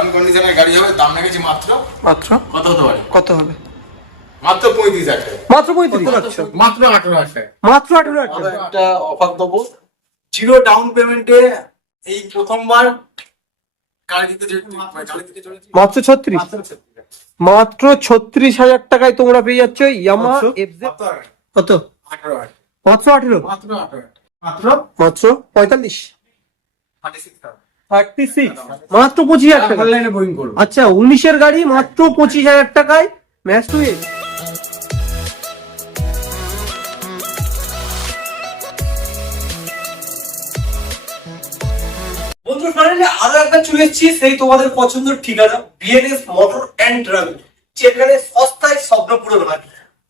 দারুণ কন্ডিশনের গাড়ি হবে দাম রেখেছি মাত্র মাত্র? কত হতে পারে? কত হবে? মাত্র পঁয়ত্রিশ হাজার মাত্র পঁয়ত্রিশ? মাত্র আঠারো হাজার মাত্র আঠেরো হাজার একটা অফার দেবো। জিরো ডাউন পেমেন্টে এই প্রথমবার গাড়ি দিতে চলেছি গাড়ি দিতে চলেছি। মাত্র ছত্রিশ? মাত্র 36 টাকা। মাত্র ছত্রিশ হাজার টাকায় তোমরা পেয়ে যাচ্ছ ইয়ামা কত? আঠারো মাত্র আঠেরো? মাত্র আঠারো মাত্র? মাত্র? পঁয়তাল্লিশ? মাত্র পঁচিশ হাজার টাকা। অনলাইনে বুকিং করব। আচ্ছা উনিশের গাড়ি মাত্র পঁচিশ হাজার টাকায় ম্যাচ টু এ। আরও চলে এসেছি সেই তোমাদের পছন্দের ঠিকানা বিএনএস মোটর অ্যান্ড ট্রাভেল যেখানে সস্তায় স্বপ্ন পূরণ হয়।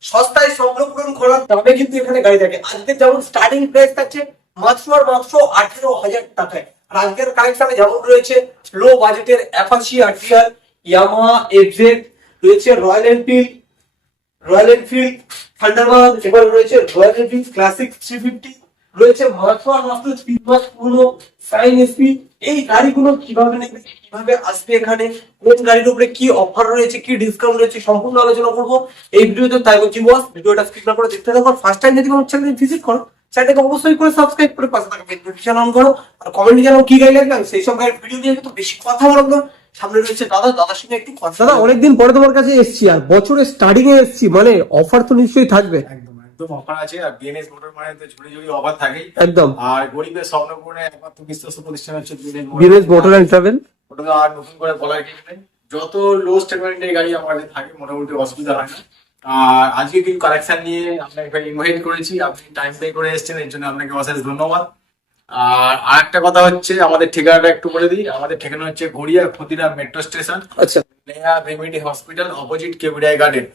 সস্তায় স্বপ্ন পূরণ করার দামে কিন্তু এখানে গাড়ি থাকে। আজকে যেমন স্টার্টিং প্রাইস থাকছে মাত্র আর মাত্র আঠেরো হাজার টাকায়। আর আজকের কালেকশনে যেমন রয়েছে লো বাজেটের অ্যাপাচি আরটিআর ইয়ামাহা এফজেড রয়েছে royal Enfield royal Enfield Thunderbird এবার রয়েছে royal Enfield classic three fifty রয়েছে মাত্র মাত্র তিন মাস সাইন এসপি এই গাড়িগুলো কীভাবে নেবে, কীভাবে আসবে এখানে, কোন গাড়ির উপরে কি অফার রয়েছে, কি ডিসকাউন্ট রয়েছে, সম্পূর্ণ আলোচনা করব। এই ভিডিওতে তাই বলছি বস ভিডিওটা স্কিপ না করে দেখতে থাকো ফার্স্ট টাইম যদি কোনো চ্যানেল ভিজিট করো অবশ্যই করে সাবস্ক্রাইব করে পাশে থাকা নোটিফিকেশন অন করো আর কমেন্টে জানাও কি গাড়ি লাগবে আমি সেই সব গাড়ির ভিডিও নিয়ে কিন্তু বেশি কথা বলব না। সামনে রয়েছে দাদা দাদার সঙ্গে একটু কথা দাদা অনেকদিন পরে তোমার কাছে এসেছি আর বছরের স্টার্টিং এ এসেছি মানে অফার তো নিশ্চয়ই থাকবে। একদম একদম অফার আছে আর বিএনএস মোটর মানে তো ঝুড়ি ঝুড়ি অফার থাকেই। একদম। আর গরিবের স্বপ্ন পূরণে একমাত্র বিশ্বস্ত প্রতিষ্ঠান হচ্ছে বিএনএস বিএনএস মোটর ট্রাভেল ওটা তো আর নতুন করে বলার কিছু নেই। যত লো স্টেটমেন্টের গাড়ি আমার থাকে মোটামুটি অসুবিধা হয় না। আর আজকে কিন্তু কালেকশন নিয়ে আপনাকে ইনভাইট করেছি। আপনি টাইম পে করে এসেছেন এর জন্য আপনাকে অশেষ ধন্যবাদ। আর আরেকটা কথা হচ্ছে আমাদের ঠিকানাটা একটু বলে দিই। আমাদের ঠিকানা হচ্ছে গড়িয়া ক্ষতিরাম মেট্রো স্টেশন আচ্ছা। নেহা রেমেডি হসপিটাল অপোজিট কেবিড়াই গার্ডেন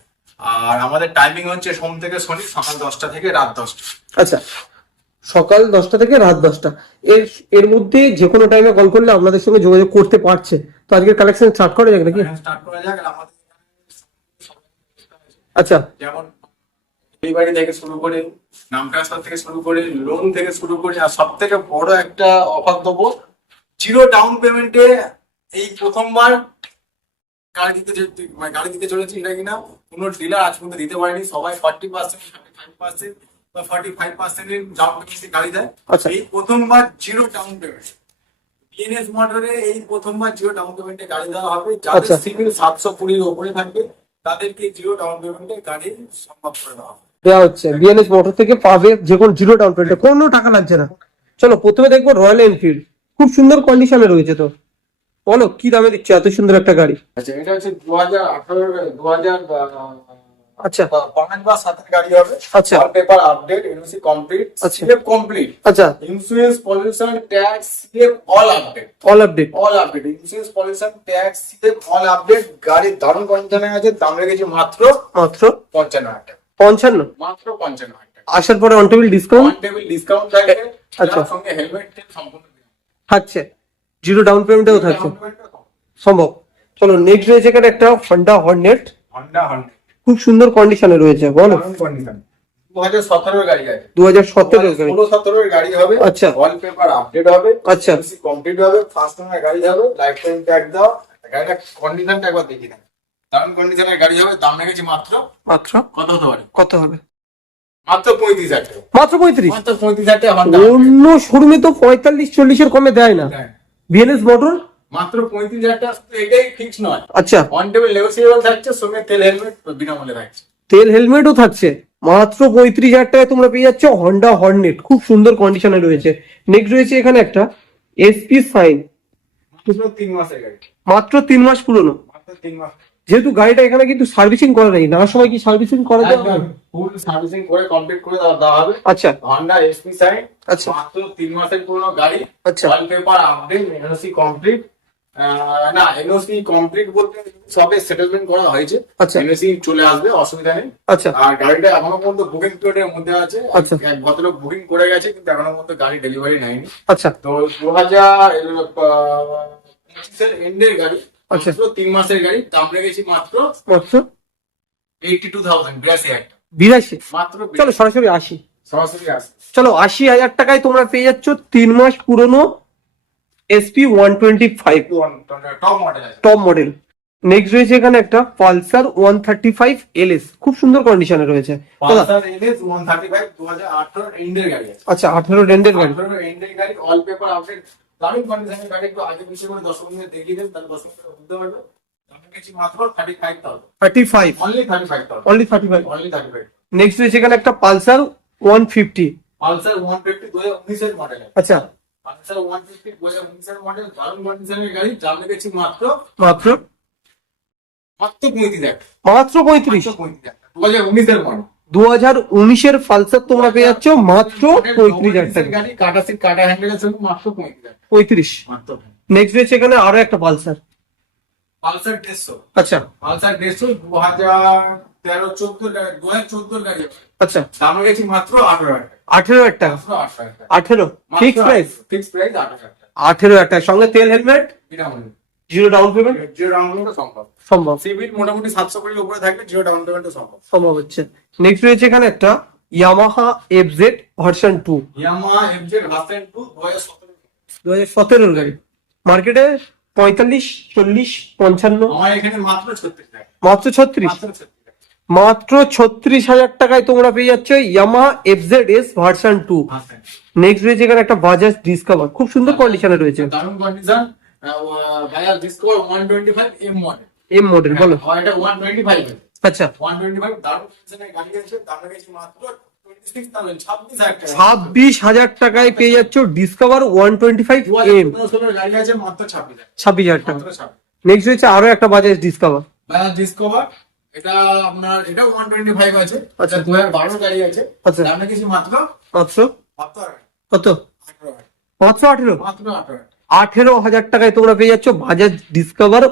আর আমাদের টাইমিং হচ্ছে সোম থেকে শনি সকাল দশটা থেকে রাত দশটা। আচ্ছা। সকাল দশটা থেকে রাত দশটা। এর এর মধ্যে যে কোনো টাইমে কল করলে আপনাদের সঙ্গে যোগাযোগ করতে পারছে। তো আজকের কালেকশন স্টার্ট করা যাক নাকি? স্টার্ট করা যাক। আমাদের আচ্ছা যেমন ডেলিভারি থেকে শুরু করে নাম ট্রান্সফার থেকে শুরু করে লোন থেকে শুরু করে আর সব থেকে বড় একটা অফার দেবো জিরো ডাউন পেমেন্টে এই প্রথমবার গাড়ি দিতে মানে গাড়ি দিতে চলেছি এটা কিনা কোনো ডিলার আজ পর্যন্ত দিতে পারেনি সবাই forty percent thirty five percent বা ফর্টি ফাইভ পার্সেন্টের ডাউন পেমেন্টে গাড়ি দেয় আচ্ছা। এই প্রথমবার জিরো ডাউন পেমেন্ট বিএনএস মোটরে এই প্রথমবার জিরো ডাউন পেমেন্টে গাড়ি দেওয়া হবে যাদের আচ্ছা। সিভিল সাতশো কুড়ির ওপরে থাকবে তাদেরকে জিরো ডাউন পেমেন্টে গাড়ি সম্ভব করে দেওয়া দেওয়া হচ্ছে। বিএনএস মোটর থেকে পাবে যে কোনো জিরো ডাউন পেমেন্টে কোনো টাকা লাগছে না। চলো প্রথমে দেখব রয়্যাল এনফিল্ড খুব সুন্দর কন্ডিশনে রয়েছে তো। বলো কি দামে দিচ্ছে? এত সুন্দর একটা গাড়ি। আচ্ছা এটা হচ্ছে দু হাজার আঠারো দু হাজার আচ্ছা। পাঁচ বা সাতের গাড়ি হবে। আচ্ছা। পেপার আপডেট এনওসি কমপ্লিট আচ্ছা। সিএফ কমপ্লিট আচ্ছা। Insurance pollution tax CF all update all update all update insurance pollution tax CF all update গাড়ির দারুণ কন্ডিশনে আছে দাম রেখেছি মাত্র মাত্র পঞ্চান্ন হাজার টাকা। পঞ্চান্ন? মাত্র পঞ্চান্ন হাজার টাকা। আসার পরে on table discount one table discount থাকবে। আচ্ছা। সঙ্গে হেলমেট সম্পূর্ণ থাকছে। জিরো ডাউন পেমেন্টেও থাকছে। সম্ভব। চলো নেক্সট রয়েছে এখানে একটা হন্ডা হর্নেট হন্ডা হন্ডা খুব সুন্দর কন্ডিশনে রয়েছে বলো। কন্ডিশন দু হাজার গাড়ি সতেরো সতেরোর গাড়ি। হবে আচ্ছা। ওয়ালপেপার আপডেট হবে আচ্ছা। কমপ্লিট হবে ফার্স্ট ওনার গাড়ি হবে লাইফ টাইম ট্যাগ দাও গাড়িটা কন্ডিশনটা একবার দেখি না দারুণ কন্ডিশনের গাড়ি হবে দাম রেখেছি মাত্র মাত্র? কত হতে পারে? কত হবে? মাত্র পঁয়ত্রিশ হাজার টাকা। মাত্র পঁয়ত্রিশ? মাত্র পঁয়ত্রিশ হাজার অন্য শোরুমে তো পঁয়তাল্লিশ চল্লিশের কমে দেয় না। বিএনএস মোটর মাত্র পঁয়ত্রিশ হাজার টাকা এটাই ফিক্স নয়। আচ্ছা। অন টেবিল নেগোসিয়েবল থাকছে সঙ্গে তেল হেলমেট বিনামূল্যে থাকছে। তেল হেলমেটও থাকছে। মাত্র পঁয়ত্রিশ হাজার টাকায় তোমরা পেয়ে যাচ্ছ হন্ডা হর্নেট খুব সুন্দর কন্ডিশনে রয়েছে। নেক্সট রয়েছে এখানে একটা এসপি সাইন তিন মাসের গাড়ি। মাত্র তিন মাস পুরনো। মাত্র তিন মাস। যেহেতু গাড়িটা এখানে কিন্তু সার্ভিসিং করা নেই না সময় কি সার্ভিসিং করা যাবে ফুল সার্ভিসিং করে কমপ্লিট করে দেওয়া হবে। আচ্ছা। হন্ডা এসপি সাইন আচ্ছা। মাত্র তিন মাসের পুরনো গাড়ি। আচ্ছা। All paper update NOC complete না এনওসি কমপ্লিট বলতে সবে সেটেলমেন্ট করা হয়েছে। আচ্ছা। এনওসি চলে আসবে অসুবিধা নেই। আচ্ছা। আর গাড়িটা এখনও পর্যন্ত বুকিং পিরিয়ডের মধ্যে আছে। আচ্ছা। এক ভদ্রলোক বুকিং করে গেছে কিন্তু এখনও পর্যন্ত গাড়ি ডেলিভারি নেয়নি। আচ্ছা। তো দু হাজার এন্ডের গাড়ি আচ্ছা। তিন মাসের গাড়ি দাম রেখেছি মাত্র মাত্র? এইটি টু থাউজেন্ড বিরাশি হাজার বিরাশি? মাত্র চলো সরাসরি আসি। সরাসরি আসে। চলো আশি হাজার টাকায় তোমরা পেয়ে যাচ্ছ তিন মাস পুরনো SP one twenty five top model top model next রয়েছে এখানে একটা Pulsar one thirty five LS খুব সুন্দর কন্ডিশনে রয়েছে। দাদা। পালসার এনএস 135 2018 ইন্ডিয়ার গাড়ি আচ্ছা আঠারো রেন্ডের গাড়ি। ইন্ডিয়ার গাড়ি অল পেপার আপডেট দারুণ কন্ডিশনের গাড়ি। একটু আগে পিছিয়ে করে মিনিট দেখিয়ে দেন তাহলে দর্শক মিনিট বুঝতে পারবে দামের কাছে মাত্র 35000 thirty five only 35000 only thirty five only 35 next রয়েছে এখানে একটা পালসার ওয়ান ফিফটি পালসার 150 2019 এর। মডেল আচ্ছা। পালসার 150 2019 মডেল দারুণ কন্ডিশনের গাড়ি দাম লেগেছে মাত্র। মাত্র? মাত্র 35000 মাত্র পঁয়ত্রিশ? মাত্র 35000 2019 মডেল দু হাজার উনিশের পালসার তোমরা পেয়ে যাচ্ছ মাত্র পঁয়ত্রিশ হাজার টাকা। গাড়ি কাটা সিট কাটা হ্যান্ডেল আছে মাত্র 35000 পঁয়ত্রিশ। নেক্সট রয়েছে এখানে আরও একটা পালসার পালসার 150 আচ্ছা। পালসার 150 2013 14 2014 গাড়ি আচ্ছা। দাম লেগেছে মাত্র 18000 টাকা। আঠেরো হাজার টাকা? মাত্র 18000 টাকা। আঠেরো? ফিক্স প্রাইস ফিক্স প্রাইস 18000 আঠেরো হাজার টাকা। সঙ্গে তেল helmet zero down payment zero down payment সম্ভব। সম্ভব। সিভিল মোটামুটি 700 কোটির উপরে থাকলে জিরো ডাউন পেমেন্ট সম্ভব। সম্ভব হচ্ছে। নেক্সট রয়েছে এখানে একটা Yamaha F Z version two Yamaha FZ version 2 2017 দু হাজার সতেরোর গাড়ি। মার্কেটে পঁয়তাল্লিশ চল্লিশ পঞ্চান্ন। আমার এখানে মাত্র 36 টাকা মাত্র ছত্রিশ। মাত্র 36 টাকা মাত্র ছত্রিশ হাজার টাকায় তোমরা পেয়ে যাচ্ছ Yamaha F Z S version two next রয়েছে এখানে একটা বাজাজ ডিসকভার খুব সুন্দর কন্ডিশনে রয়েছে। দারুণ কন্ডিশন ভাইয়া Discover 125 M model M model বলো। আর এটা 125 আচ্ছা। 125 দারুণ গাড়ি আছে। দাম লেগেছে মাত্র 26000 26000 টাকা। ছাব্বিশ হাজার টাকায় পেয়ে যাচ্ছ Discover one twenty five M 2015 গাড়ি আছে মাত্র 26000 ছাব্বিশ হাজার টাকা। নেক্সট রয়েছে আরও একটা বাজাজ ডিসকভার ভাইয়া ডিসকভার এটা আপনার এটা 125 আছে। আচ্ছা। 2012 গাড়ি আছে। আচ্ছা। দাম মাত্র? মাত্র? কত? 18000 মাত্র আঠেরো? মাত্র 18000 আঠেরো হাজার টাকায় তোমরা পেয়ে যাচ্ছ বাজাজ ডিসকভার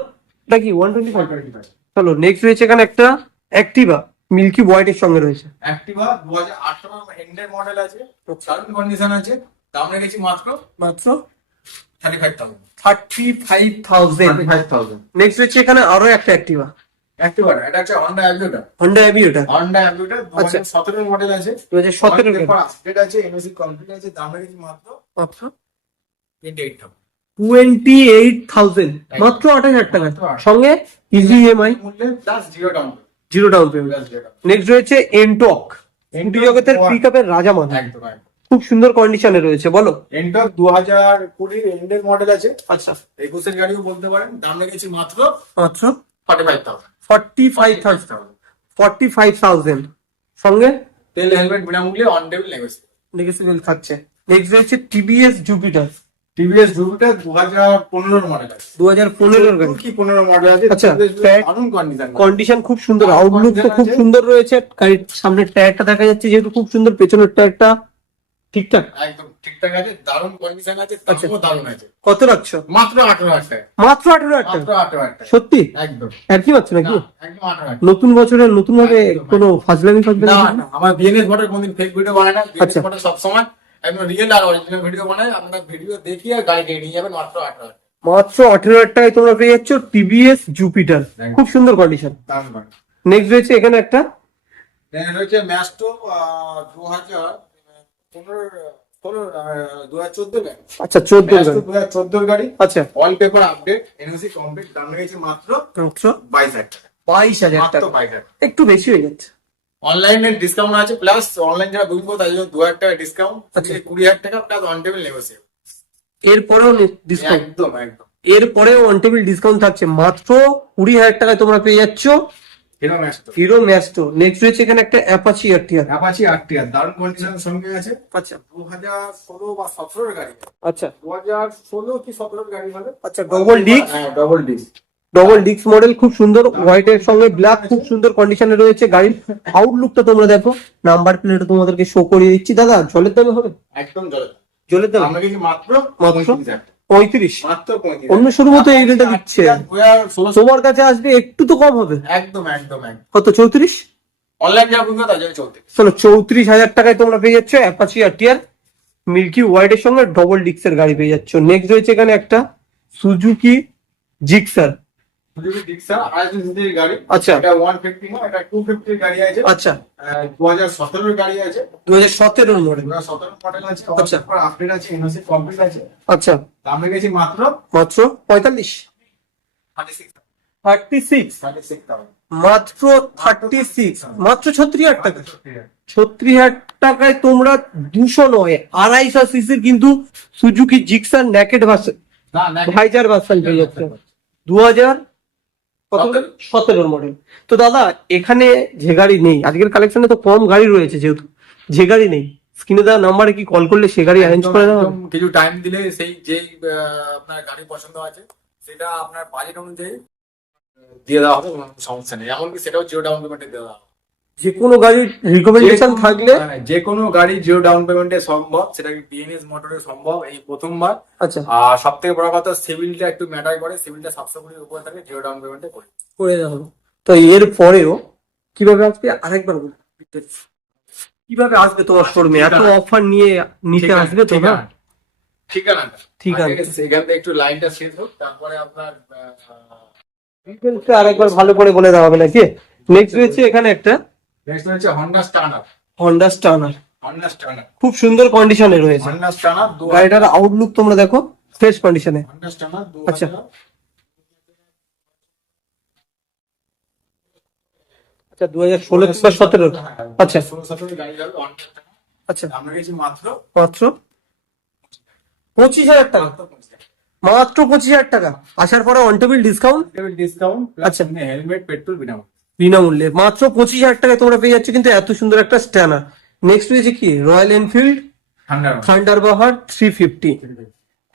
এটা কি ওয়ান টোয়েন্টি ফাইভ 125 চলো নেক্সট রয়েছে এখানে একটা অ্যাক্টিভা মিল্কি হোয়াইটের সঙ্গে রয়েছে। অ্যাক্টিভা 2018 এন্ডের মডেল আছে। কন্ডিশন আছে। দাম মাত্র মাত্র? 35000 থার্টি ফাইভ থাউজেন্ড 35000 নেক্সট রয়েছে এখানে আরও একটা অ্যাক্টিভা এটা হচ্ছে হন্ডা অ্যাভিওটা Aviota আচ্ছা। 2017 মডেল আছে। আপডেট কমপ্লিট দাম মাত্র মাত্র 28000 টোয়েন্টি এইট থাউজেন্ড মাত্র আঠাশ হাজার টাকা। সঙ্গে ইজি ইএমআই মূল্যে plus zero down zero down payment next রয়েছে এনটক এনটি জগতের পিক আপের রাজা মাধব একদম খুব সুন্দর কন্ডিশনে রয়েছে বলো। এন্টক দু হাজার কুড়ির এন্ডের মডেল আছে। আচ্ছা। একুশের গাড়িও বলতে পারেন দাম লেগেছে মাত্র মাত্র? Forty five thousand forty five thousand forty five thousand সঙ্গে? তেল হেলমেট বিনামূল্যে অন টেবিল নেগোসিয়েবল নেগেসিবল থাকছে। নেক্সট রয়েছে টিভিএস জুপিটার টিভিএস জুপিটার দু হাজার পনেরোর মডেল আছে। দু হাজার পনেরোর কি পনেরো মডেল আছে? আচ্ছা, দারুণ কন্ডিশন কন্ডিশন খুব সুন্দর। আউটলুক তো খুব সুন্দর রয়েছে। গাড়ির সামনের টায়ারটা দেখা যাচ্ছে যেহেতু খুব সুন্দর পেছনের টায়ারটা ঠিকঠাক? একদম ঠিকঠাক আছে দারুণ কন্ডিশন আছে আচ্ছা। দামও দারুণ আছে। কত রাখছো? মাত্র আঠারো হাজার মাত্র আঠেরো হাজার মাত্র আঠারো হাজার সত্যি? একদম। আর কি পাচ্ছ নাকি? একদম আঠারো হাজার নতুন বছরে নতুন ভাবে কোনো ফাজলামি না ফাজলামি না আমার বিএনএস ভোটার কোনদিন ফেক ভিডিও বানায় না। বিএনএস আচ্ছা। ভোটার সবসময়। একদম রিয়েল আর অরিজিনাল ভিডিও বানায়। আপনারা ভিডিও দেখিয়ে গাড়ি নিয়ে যাবেন মাত্র আঠারো হাজার মাত্র আঠেরো হাজার টাকায় তোমরা পেয়ে যাচ্ছ টিভিএস জুপিটার খুব সুন্দর কন্ডিশন নেক্সট রয়েছে এখানে একটা? রয়েছে ম্যাস্টো দু হাজার আচ্ছা চোদ্দ ম্যাস্টো দু হাজার চোদ্দোর গাড়ি। আচ্ছা। All paper update NOC complete দাম লেগেছে মাত্র মাত্র বাইশ হাজার টাকা। বাইশ হাজার টাকা। একটু বেশি হয়ে যাচ্ছে। অনলাইনে ডিসকাউন্ট আছে প্লাস অনলাইন যারা বুকিং করো তাদের জন্য দু হাজার টাকা ডিসকাউন্ট আচ্ছা। কুড়ি হাজার টাকা প্লাস অন টেবিল নেগোসিয়েবল এরপরেও ডিসকাউন্ট একদম একদম। এরপরেও অন টেবিল ডিসকাউন্ট থাকছে। মাত্র কুড়ি হাজার টাকায় তোমরা পেয়ে যাচ্ছ। হিরো ম্যাস্টো নেক্সট রয়েছে এখানে একটা অ্যাপাচি আরটিআর অ্যাপাচি আরটিআর দারুণ কন্ডিশনের সঙ্গে আছে। আচ্ছা। দু হাজার ষোলো বা সতেরোর গাড়ি। আচ্ছা। দু হাজার ষোলো কি সতেরোর গাড়ি হবে? আচ্ছা ডবল ডিস্ক হ্যাঁ double disc double disc model খুব সুন্দর হোয়াইট এর সঙ্গে ব্ল্যাক খুব সুন্দর কন্ডিশনে রয়েছে গাড়ির। আউটলুকটা তোমরা দেখো নাম্বার প্লেট তোমাদেরকে শো করিয়ে দিচ্ছি। দাদা জলের দামে হবে? একদম জলে জলের দামে? আমরা কিছু মাত্র মাত্র? 35,000 পঁয়ত্রিশ। অন্য শুরু তো এই রেটটা দিচ্ছে। তোমার কাছে আসবে একটু তো কম হবে। একদম একদম কত চৌত্রিশ? অনলাইন যা চলো চৌত্রিশ। হাজার টাকায় তোমরা পেয়ে যাচ্ছ অ্যাপাচি আরটিআর মিল্কি হোয়াইট এর সঙ্গে ডবল ডিক্সের গাড়ি পেয়ে যাচ্ছ। নেক্সট রয়েছে এখানে একটা সুজুকি জিক্সার আচ্ছা। এটা ওয়ান ফিফটি না এটা টু ফিফটির গাড়ি আছে। আচ্ছা। দু হাজার সতেরোর গাড়ি আছে। দু হাজার সতেরোর মডেল সতেরো মডেল আছে। আচ্ছা। আপডেট আছে এনওসি কমপ্লিট আছে। আচ্ছা। দাম রেখেছি মাত্র মাত্র পঁয়তাল্লিশ। Thirty six thirty six thirty six thousand মাত্র থার্টি সিক্স মাত্র ছত্রিশ হাজার টাকা। ছত্রিশ হাজার। টাকায় তোমরা দুশো নয় আড়াইশো সিসির কিন্তু Suzuki Gixxer naked version visor version পেয়ে যাচ্ছে। দু হাজার। সতেরোর মডেল তো দাদা এখানে যে গাড়ি নেই আজকের কালেকশনে তো কম গাড়ি রয়েছে যেহেতু যে গাড়ি নেই স্ক্রিনে দেওয়া নাম্বারে কি কল করলে সে গাড়ি অ্যারেঞ্জ করে দেওয়া কিছু টাইম দিলে সেই যেই আপনার গাড়ি পছন্দ আছে সেটা আপনার বাজেট অনুযায়ী দিয়ে দেওয়া হবে সমস্যা নেই। এমনকি সেটাও জিরো ডাউন পেমেন্টে দেওয়া হবে। যে কোনো গাড়ির রিকমেন্ডেশন থাকলে যে কোনো গাড়ি জিরো ডাউন পেমেন্টে সম্ভব সেটা বিএনএস মোটরে সম্ভব এই প্রথমবার। আচ্ছা। আর সব থেকে বড় কথা সিভিলটা একটু ম্যাটার করে সিভিলটা সাতশো কোটির উপরে থাকে জিরো ডাউন পেমেন্টে করে। করে দেওয়া তো এর পরেও কীভাবে আসবে? আরেকবার বলুন। কীভাবে আসবে তোমার শোরুমে এত অফার নিয়ে নিতে আসবে তো না ঠিকানা। ঠিকানাটা ঠিকানা। আগে সেখান থেকে একটু লাইনটা শেষ হোক তারপরে আপনার আরেকবার ভালো করে বলে দেওয়া হবে নাকি? নেক্সট রয়েছে এখানে একটা নেক্সট হচ্ছে Honda Stunner Honda Stunner Honda Stunner খুব সুন্দর কন্ডিশনে রয়েছে। হন্ডা স্টার্নার গাড়িটার আউটলুক তোমরা দেখো ফ্রেশ কন্ডিশনে হন্ডা স্টার্নার আচ্ছা। আচ্ছা দু হাজার ষোলো কিংবা সতেরো আচ্ছা। ষোলো সতেরো গাড়ি যাবে আচ্ছা। আমরা গেছি মাত্র মাত্র? পঁচিশ হাজার টাকা। মাত্র পঁচিশ হাজার। টাকা। আসার পরে ডিসকাউন্ট টেবিল ডিসকাউন্ট আচ্ছা। আচ্ছা হেলমেট পেট্রোল বিনামূল্যে বিনামূল্যে। মাত্র পঁচিশ হাজার টাকায় তোমরা পেয়ে যাচ্ছ কিন্তু এত সুন্দর একটা স্ট্যানার নেক্সট রয়েছে কি? Royal Enfield Thunderbird three fifty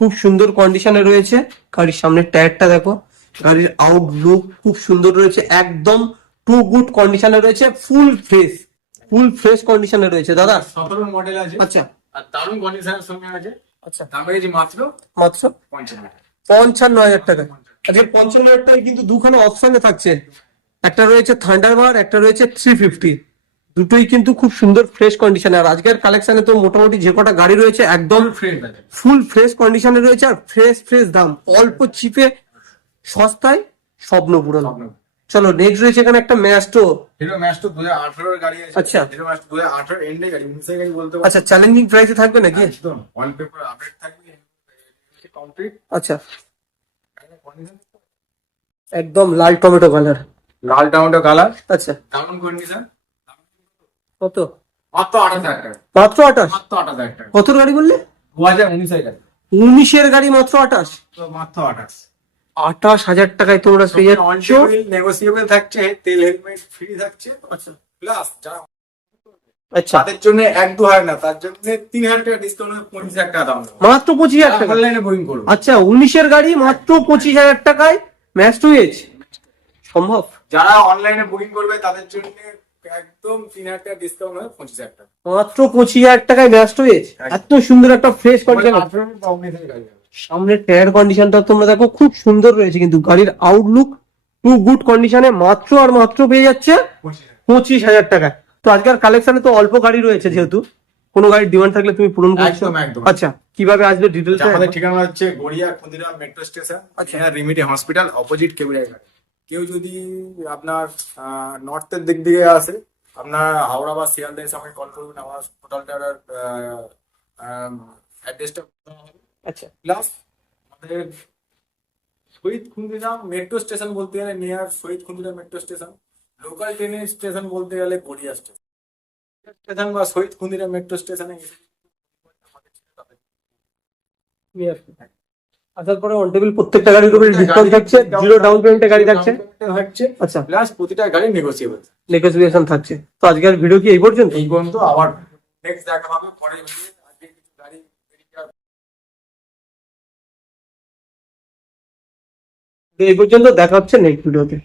খুব সুন্দর কন্ডিশনে রয়েছে। গাড়ির সামনের টায়ারটা দেখো। গাড়ির আউটলুক খুব সুন্দর রয়েছে। একদম টু গুড কন্ডিশনে রয়েছে। ফুল ফ্রেশ ফুল ফ্রেশ কন্ডিশনে রয়েছে। দাদা? সতেরো মডেল আছে। আচ্ছা। আর দারুণ কন্ডিশনের সঙ্গে আছে। আচ্ছা। দামে মাত্র মাত্র পঞ্চান্ন পঞ্চান্ন হাজার টাকা। আজকে পঞ্চান্ন হাজার টাকায় কিন্তু দুখানে অপশনে থাকছে। একটা রয়েছে থান্ডার থান্ডারবার একটা রয়েছে থ্রি ফিফটি দুটোই কিন্তু খুব সুন্দর ফ্রেশ কন্ডিশনে আর আজকের কালেকশনে তো মোটামুটি যে কটা গাড়ি রয়েছে একদম ফুল ফ্রেশ কন্ডিশনে রয়েছে। আর ফ্রেশ ফ্রেশ দাম। অল্প চিপে সস্তায় স্বপ্ন। পূরণ চলো নেক্সট রয়েছে এখানে একটা ম্যাস্টো হিরো ম্যাস্টো দু হাজার আঠারোর গাড়ি আছে। আচ্ছা। হিরো ম্যাস্টো দু হাজার আঠারো এন্ডে গাড়ি উনিশের গাড়ি বলতে পারো? আচ্ছা চ্যালেঞ্জিং প্রাইসে থাকবে নাকি? একদম। ওয়াল পেপার আপডেট থাকবে। কমপ্লিট আচ্ছা। একদম লাল টমেটো কালার লাল টমেটো কালার আচ্ছা। কন্ডিশন কত? মাত্র আঠাশ হাজার টাকা। মাত্র আঠাশ? মাত্র আঠাশ হাজার টাকা। কত গাড়ি বললে? দু হাজার উনিশের গাড়ি। উনিশের গাড়ি মাত্র আঠাশ? মাত্র আঠাশ। আঠাশ হাজার টাকায় তোমরা পেয়ে যাচ্ছ। নেগোসিয়েবল থাকছে তেল হেলমেট ফ্রি থাকছে। আচ্ছা। প্লাস আচ্ছা। তাদের জন্য এক দু হাজার না তার জন্য তিন হাজার টাকা ডিসকাউন্ট পঁচিশ হাজার টাকা দাম মাত্র পঁচিশ হাজার টাকা? অনলাইনে বুকিং করব। আচ্ছা উনিশের গাড়ি মাত্র পঁচিশ হাজার টাকায় ম্যাচ টু এজ সম্ভব? যারা অনলাইনে বুকিং করবে তাদের জন্য একদম তিন হাজার টাকা ডিসকাউন্ট হবে পঁচিশ হাজার টাকা। মাত্র পঁচিশ হাজার টাকায় টু এজ এত সুন্দর একটা ফ্রেশ কন্ডিশন। সামনের টায়ার কন্ডিশনটা তোমরা দেখো খুব সুন্দর রয়েছে কিন্তু গাড়ির আউটলুক টু গুড কন্ডিশনে মাত্র আর মাত্র পেয়ে যাচ্ছে পঁচিশ হাজার। টাকায়। তো আজকের কালেকশনে তো অল্প গাড়ি রয়েছে যেহেতু। কোনো গাড়ির ডিমান্ড থাকলে তুমি পূরণ করছ। আচ্ছা কীভাবে আসবে ডিটেলস আমাদের ঠিকানা হচ্ছে গড়িয়া ক্ষুদিরাম মেট্রো স্টেশন আচ্ছা। রিমিটি হসপিটাল অপোজিট কেবিরাই কেউ যদি আপনার নর্থের দিক দিয়ে আসে আপনার হাওড়া বা শিয়ালদা এসে আমাকে কল করবেন আমার টোটালটার অ্যাড্রেসটা আচ্ছা। প্লাস আমাদের শহীদ খুন্দিরাম মেট্রো স্টেশন বলতে গেলে নিয়ার শহীদ খুন্দিরাম মেট্রো স্টেশন লোকাল ট্রেনের স্টেশন বলতে গেলে গড়িয়া স্টেশন স্টেশন বা শহীদ খুন্দিরাম মেট্রো স্টেশনে নিয়ে আসার পরে অন টেবিল প্রত্যেকটা গাড়ির উপরে ডিসকাউন্ট থাকছে জিরো ডাউন পেমেন্টে গাড়ি থাকছে। থাকছে আচ্ছা। প্লাস প্রতিটা গাড়ি নেগোসিয়েবল নেগোসিয়েশন থাকছে। তো আজকের ভিডিও কি এই পর্যন্ত? এই পর্যন্ত আবার নেক্সট দেখা হবে পরের ভিডিও আজকে কিছু গাড়ি এই পর্যন্ত দেখা হচ্ছে নেক্সট ভিডিওতে